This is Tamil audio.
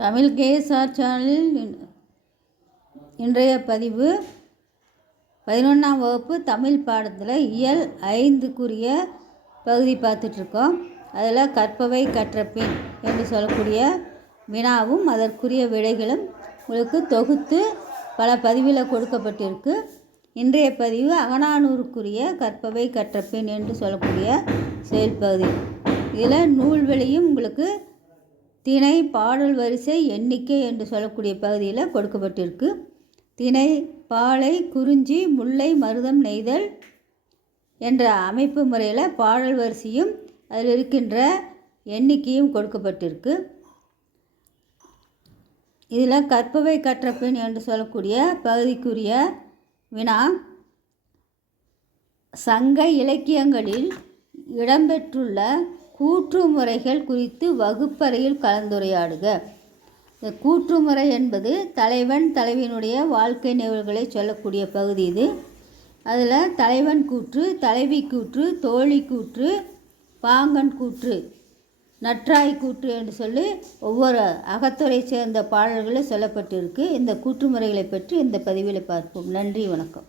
தமிழ் கேஎஸ்ஆர் சேனலில் இன்றைய பதிவு 11ஆம் வகுப்பு தமிழ் பாடத்தில் இயல் 5க்குரிய பகுதி பார்த்துட்ருக்கோம். அதில் கற்பவை கற்றபின் என்று சொல்லக்கூடிய வினாவும் அதற்குரிய விடைகளும் உங்களுக்கு தொகுத்து பல பதிவில் கொடுக்கப்பட்டிருக்கு. இன்றைய பதிவு அகநானூறுக்குரிய கற்பவை கற்றபின் என்று சொல்லக்கூடிய செயல்பகுதி. இதில் நூல்வெளியும் உங்களுக்கு திணை, பாடல் வரிசை, எண்ணிக்கை என்று சொல்லக்கூடிய பகுதியில் கொடுக்கப்பட்டிருக்கு. திணை, பாலை, குறிஞ்சி, முல்லை, மருதம், நெய்தல் என்ற அமைப்பு முறையில் பாடல் வரிசையும் அதில் இருக்கின்ற எண்ணிக்கையும் கொடுக்கப்பட்டிருக்கு. இதில் கற்பவை கற்றபின் என்று சொல்லக்கூடிய பகுதிக்குரிய வினா, சங்க இலக்கியங்களில் இடம்பெற்றுள்ள கூற்று முறைகள் குறித்து வகுப்பறையில் கலந்துரையாடுக. இந்த கூற்றுமுறை என்பது தலைவன் தலைவியினுடைய வாழ்க்கை நிகழ்வுகளை சொல்லக்கூடிய பகுதி இது. அதில் தலைவன் கூற்று, தலைவி கூற்று, தோழி கூற்று, பாங்கன் கூற்று, நற்றாய் கூற்று என்று சொல்லி ஒவ்வொரு அகத்துறை சேர்ந்த பாடல்களும் சொல்லப்பட்டிருக்கு. இந்த கூற்றுமுறைகளை பற்றி இந்த பதிவில் பார்ப்போம். நன்றி, வணக்கம்.